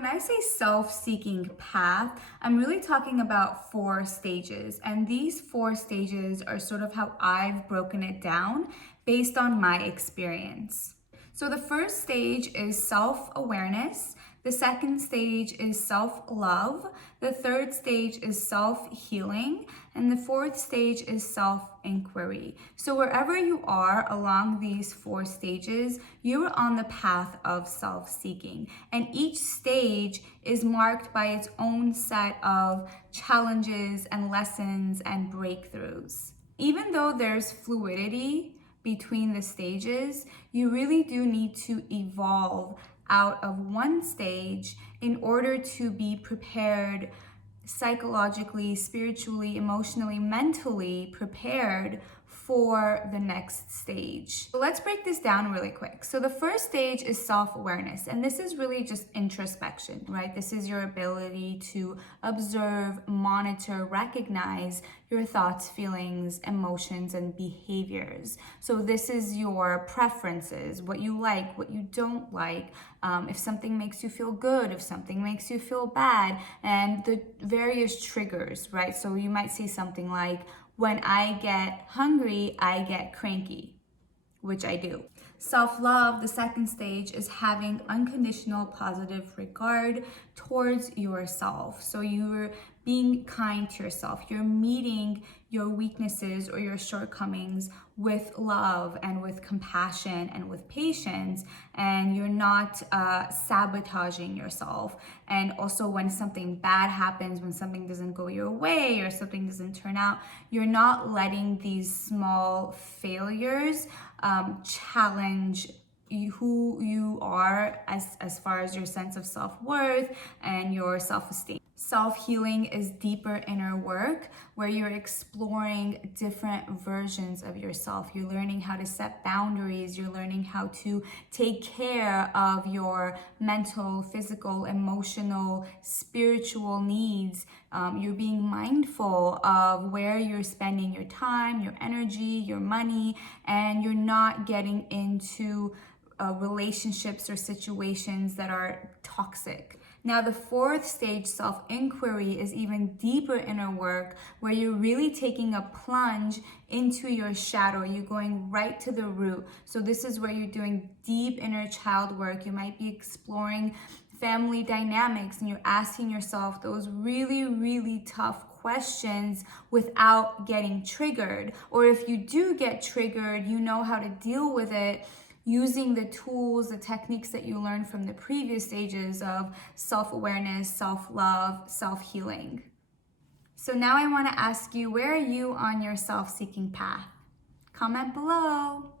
When I say self-seeking path, I'm really talking about 4 stages. And these 4 stages are sort of how I've broken it down based on my experience. So the first stage is self-awareness. The second stage is self-love. The third stage is self-healing. And the fourth stage is self-inquiry. So wherever you are along these 4 stages, you are on the path of self-seeking. And each stage is marked by its own set of challenges and lessons and breakthroughs. Even though there's fluidity between the stages, you really do need to evolve out of one stage in order to be prepared psychologically, spiritually, emotionally, mentally prepared for the next stage. So let's break this down really quick. So the first stage is self-awareness, and this is really just introspection, right? This is your ability to observe, monitor, recognize your thoughts, feelings, emotions, and behaviors. So this is your preferences, what you like, what you don't like, if something makes you feel good, if something makes you feel bad, and the various triggers, right? So you might say something like, when I get hungry, I get cranky, which I do. Self-love, the second stage, is having unconditional positive regard towards yourself. So you're being kind to yourself. You're meeting your weaknesses or your shortcomings with love and with compassion and with patience, and you're not sabotaging yourself. And also when something bad happens, when something doesn't go your way or something doesn't turn out, you're not letting these small failures challenge who you are as far as your sense of self-worth and your self-esteem. Self-healing is deeper inner work where you're exploring different versions of yourself. You're learning how to set boundaries. You're learning how to take care of your mental, physical, emotional, spiritual needs. You're being mindful of where you're spending your time, your energy, your money, and you're not getting into relationships or situations that are toxic. Now, the fourth stage, self-inquiry, is even deeper inner work where you're really taking a plunge into your shadow. You're going right to the root. So this is where you're doing deep inner child work. You might be exploring family dynamics and you're asking yourself those really, really tough questions without getting triggered. Or if you do get triggered, you know how to deal with it using the tools, the techniques that you learned from the previous stages of self-awareness, self-love, self-healing. So now I want to ask you, where are you on your self-seeking path? Comment below.